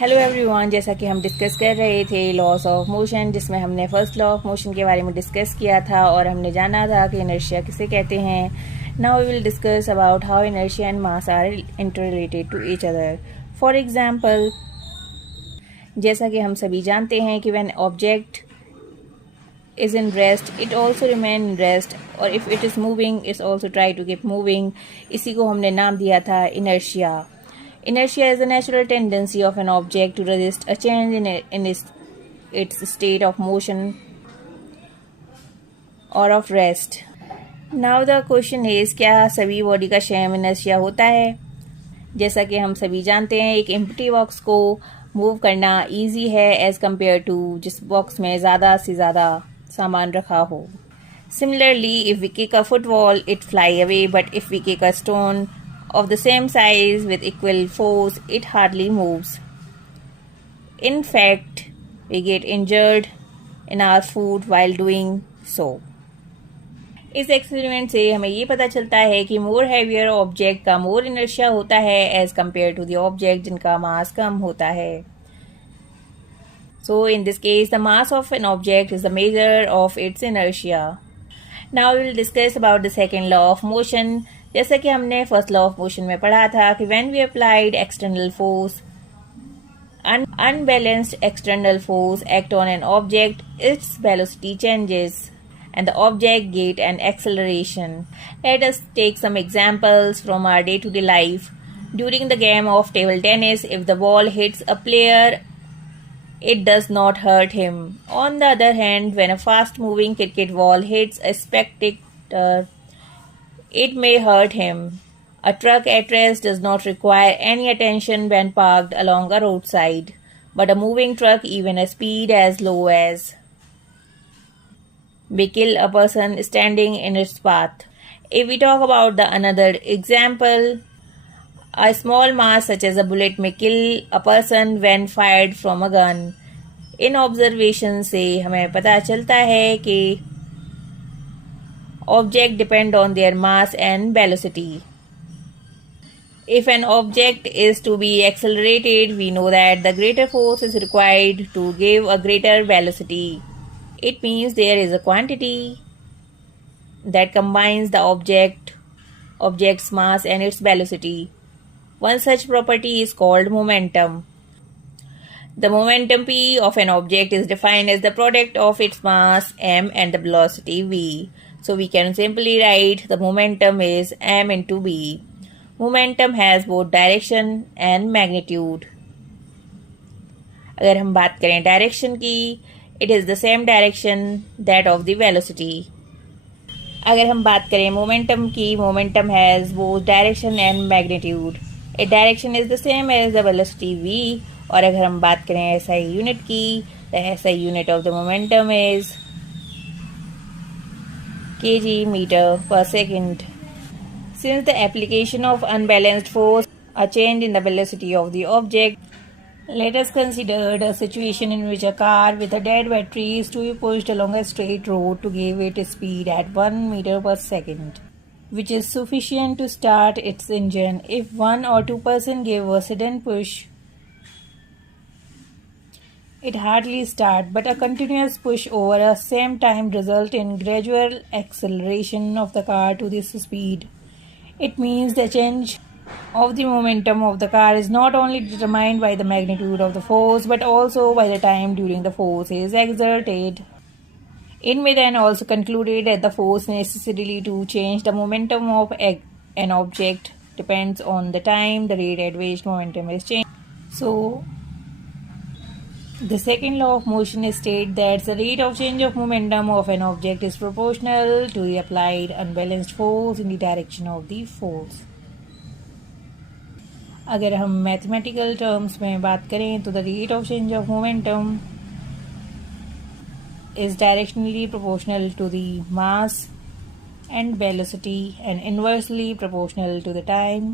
Hello everyone, जैसा कि हम डिस्कस कर रहे थे लॉस ऑफ मोशन, जिसमें हमने फर्स्ट लॉ ऑफ मोशन के बारे में डिस्कस किया था और हमने जाना था कि इनर्शिया किसे कहते हैं. Now we will discuss about how inertia and mass are interrelated to each other. For example, जैसा कि हम सभी जानते हैं कि when object is in rest it also remain in rest, or if it is moving it's also try to keep moving. इसी को हमने नाम दिया था inertia. Inertia is the natural tendency of an object to resist a change in its state of motion or of rest. Now the question is, क्या सभी body का same inertia होता है? जैसा कि हम सभी जानते हैं, एक एम्प्टी बॉक्स को मूव करना ईजी है एज कम्पेयर टू जिस बॉक्स में ज़्यादा से ज़्यादा सामान रखा हो. Similarly, if we kick a football, it fly away, but if we kick a stone of the same size with equal force, it hardly moves. In fact, we get injured in our foot while doing so. इस experiment से हमें ये पता चलता है कि मोर heavier object का मोर inertia होता है as compared to the object जिनका मास कम होता है. So in this case, the mass of an object is the measure of its inertia. Now we will discuss about the second law of motion. जैसा कि हमने first law of motion में पढ़ा था कि when we applied external force, unbalanced external force act on an object, its velocity changes and the object get an acceleration. Let us take some examples from our day-to-day life. During the game of table tennis, if the ball hits a player, it does not hurt him. On the other hand, when a fast-moving cricket ball hits a spectator, it may hurt him. A truck at rest does not require any attention when parked along a roadside, but a moving truck, even at speed as low as may kill a person standing in its path. If we talk about the another example, a small mass such as a bullet may kill a person when fired from a gun. In observation से हमें पता चलता है कि object depend on their mass and velocity. If an object is to be accelerated, we know that the greater force is required to give a greater velocity. It means there is a quantity that combines the object's mass and its velocity. One such property is called momentum. The momentum p of an object is defined as the product of its mass m and the velocity v. So we can simply write the momentum is m into v. Momentum has both direction and magnitude. अगर हम बात करें direction की, it is the same direction that of the velocity. अगर हम बात करें momentum की, momentum has both direction and magnitude. A direction is the same as the velocity v. और अगर हम बात करें SI यूनिट की, the SI unit of the momentum is kg meter per second. Since the application of unbalanced force, a change in the velocity of the object, let us consider the situation in which a car with a dead battery is to be pushed along a straight road to give it a speed at 1 meter per second, which is sufficient to start its engine. If one or two persons give a sudden push, it hardly starts, but a continuous push over a same time results in gradual acceleration of the car to this speed. It means the change of the momentum of the car is not only determined by the magnitude of the force, but also by the time during the force is exerted. It may then also concluded that the force necessarily to change the momentum of an object depends on the time, the rate at which momentum is changed. So, the second law of motion states that the rate of change of momentum of an object is proportional to the applied unbalanced force in the direction of the force. अगर हम mathematical terms में बात करें तो the rate of change of momentum is directionally proportional to the mass and velocity and inversely proportional to the time.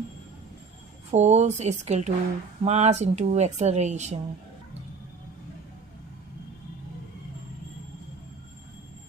Force is equal to mass into acceleration.